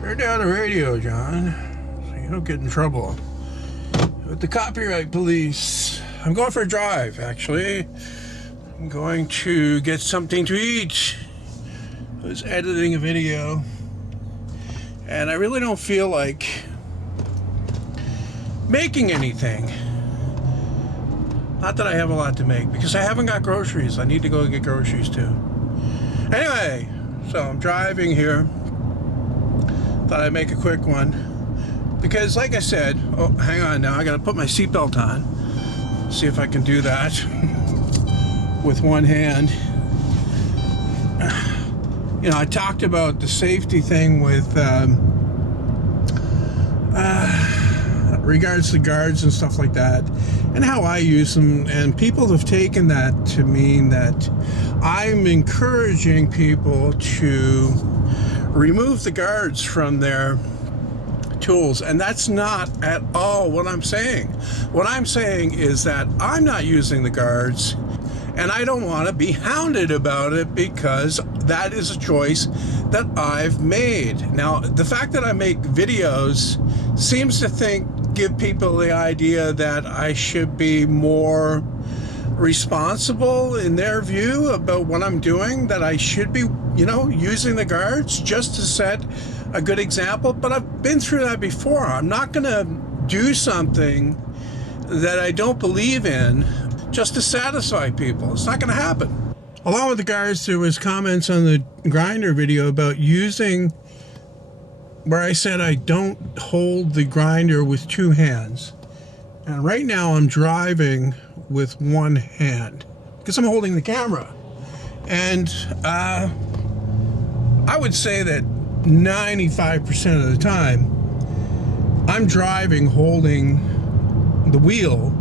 Turn down the radio, John, so you don't get in trouble with the copyright police. I'm going for a drive, actually. I'm going to get something to eat. I was editing a video, and I really don't feel like making anything. Not that I have a lot to make, because I haven't got groceries. I need to go get groceries too. Anyway, so I'm driving here. Thought I'd make a quick one, because like I said, oh, hang on now, I gotta put my seatbelt on. See if I can do that with one hand. You know, I talked about the safety thing with regards to guards and stuff like that, and how I use them, and people have taken that to mean that I'm encouraging people to remove the guards from their tools, and that's not at all what I'm saying. What I'm saying is that I'm not using the guards, and I don't want to be hounded about it, because that is a choice that I've made. Now, the fact that I make videos seems to give people the idea that I should be more responsible in their view about what I'm doing, that I should be, you know, using the guards just to set a good example. But I've been through that before. I'm not going to do something that I don't believe in just to satisfy people. It's not going to happen. Along with the guards, there was comments on the grinder video about using, where I said I don't hold the grinder with two hands. And right now I'm driving with one hand because I'm holding the camera. And I would say that 95% of the time I'm driving holding the wheel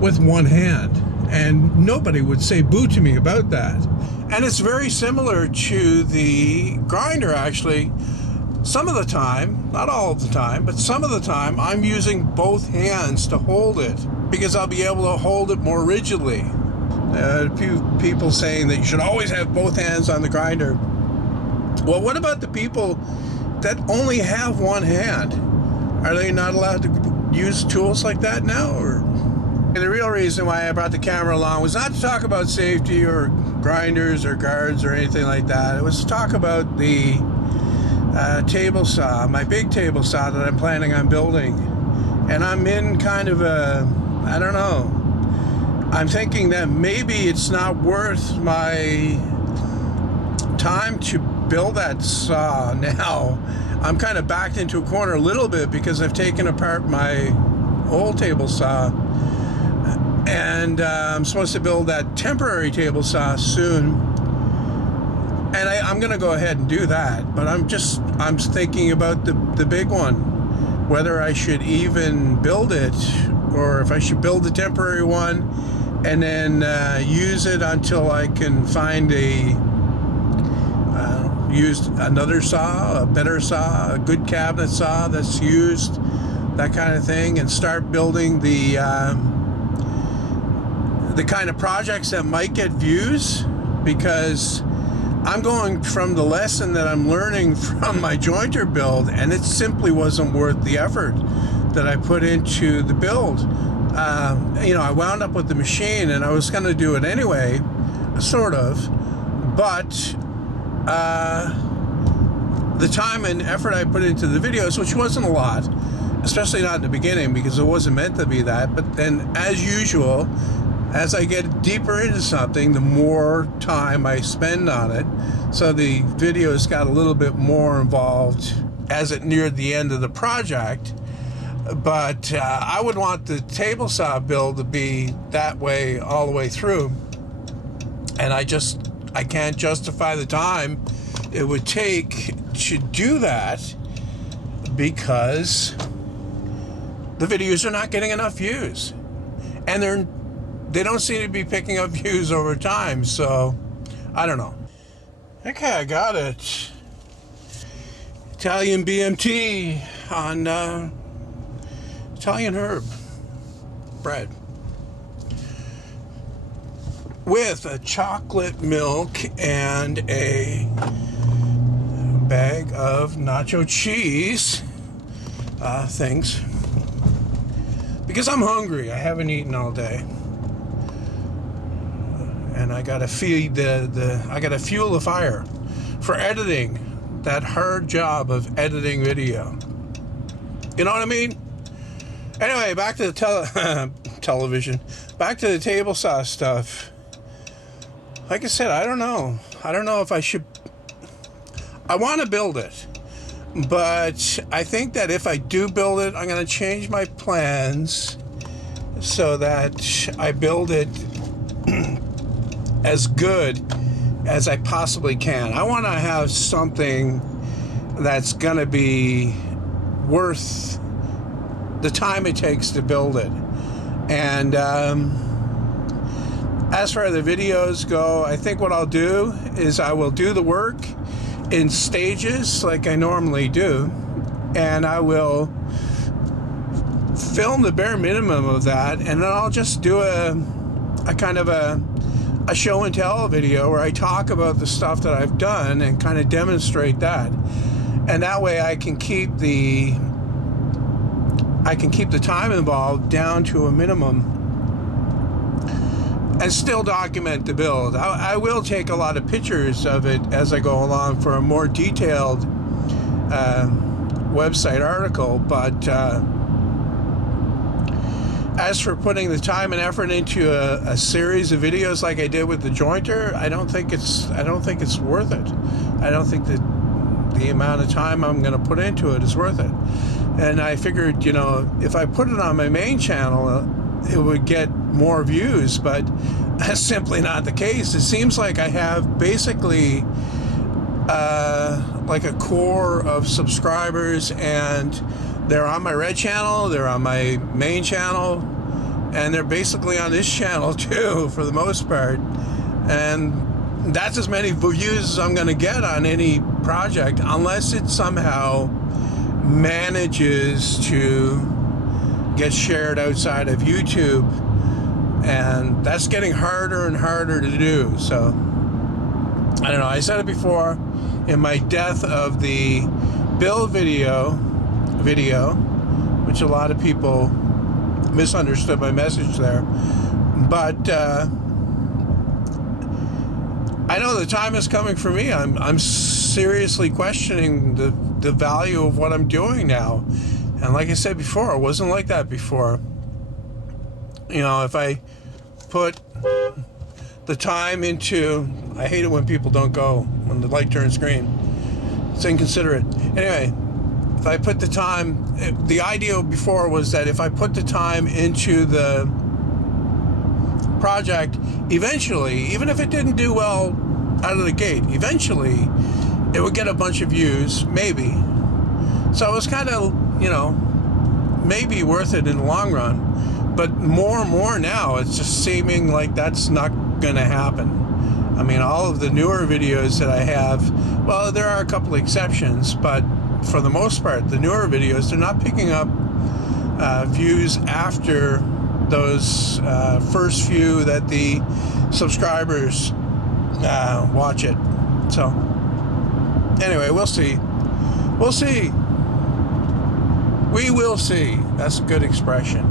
with one hand, and nobody would say boo to me about that. And it's very similar to the grinder, actually. Some of the time, not all of the time, but some of the time, I'm using both hands to hold it, because I'll be able to hold it more rigidly. A few people saying that you should always have both hands on the grinder. Well, what about the people that only have one hand? Are they not allowed to use tools like that now? Or the real reason why I brought the camera along was not to talk about safety or grinders or guards or anything like that. It was to talk about the table saw, my big table saw that I'm planning on building. And I'm in kind of a, I don't know, I'm thinking that maybe it's not worth my time to build that saw now. I'm kind of backed into a corner a little bit because I've taken apart my old table saw, and I'm supposed to build that temporary table saw soon, and I'm gonna go ahead and do that. But I'm thinking about the big one, whether I should even build it, or if I should build the temporary one and then use it until I can find use another saw, a better saw, a good cabinet saw that's used, that kind of thing, and start building the kind of projects that might get views. Because I'm going from the lesson that I'm learning from my jointer build, and it simply wasn't worth the effort that I put into the build. You know, I wound up with the machine, and I was going to do it anyway, sort of, but the time and effort I put into the videos, which wasn't a lot, especially not in the beginning, because it wasn't meant to be that, but then, as usual, as I get deeper into something, the more time I spend on it. So the videos got a little bit more involved as it neared the end of the project. But I would want the table saw build to be that way all the way through. And I can't justify the time it would take to do that, because the videos are not getting enough views. And they don't seem to be picking up views over time, so I don't know. Okay, I got it. Italian BMT on Italian herb bread with a chocolate milk and a bag of nacho cheese things because I'm hungry. I haven't eaten all day, and I gotta feed I gotta fuel the fire for editing that hard job of editing video. You know what I mean? Anyway, back to the television. Back to the table saw stuff. Like I said, I don't know. I don't know if I should. I want to build it, but I think that if I do build it, I'm going to change my plans so that I build it as good as I possibly can. I want to have something that's going to be worth the time it takes to build it. And as far as the videos go, I think what I'll do is I will do the work in stages like I normally do, and I will film the bare minimum of that, and then I'll just do a kind of a show and tell video where I talk about the stuff that I've done and kind of demonstrate that. And that way I can keep the time involved down to a minimum and still document the build. I will take a lot of pictures of it as I go along for a more detailed website article, but as for putting the time and effort into a series of videos like I did with the jointer, I don't think it's worth it. I don't think that the amount of time I'm going to put into it is worth it. And I figured, you know, if I put it on my main channel, it would get more views, but that's simply not the case. It seems like I have basically like a core of subscribers, and they're on my red channel, they're on my main channel, and they're basically on this channel too, for the most part. And that's as many views as I'm going to get on any project, unless it somehow manages to get shared outside of YouTube, and that's getting harder and harder to do. So I don't know, I said it before in my death of the build video, which a lot of people misunderstood my message there, but I know the time is coming for me. I'm seriously questioning the value of what I'm doing now. And like I said before, it wasn't like that before. You know, if I put the time into... I hate it when people don't go, when the light turns green. It's inconsiderate. Anyway, if I put the time... The idea before was that if I put the time into the project, eventually, even if it didn't do well out of the gate, eventually it would get a bunch of views, maybe. So it was kind of, you know, maybe worth it in the long run. But more and more now, it's just seeming like that's not going to happen. I mean, all of the newer videos that I have, well, there are a couple of exceptions, but for the most part, the newer videos, they're not picking up views after those first few that the subscribers watch it. So anyway, we'll see. We'll see. We will see. That's a good expression.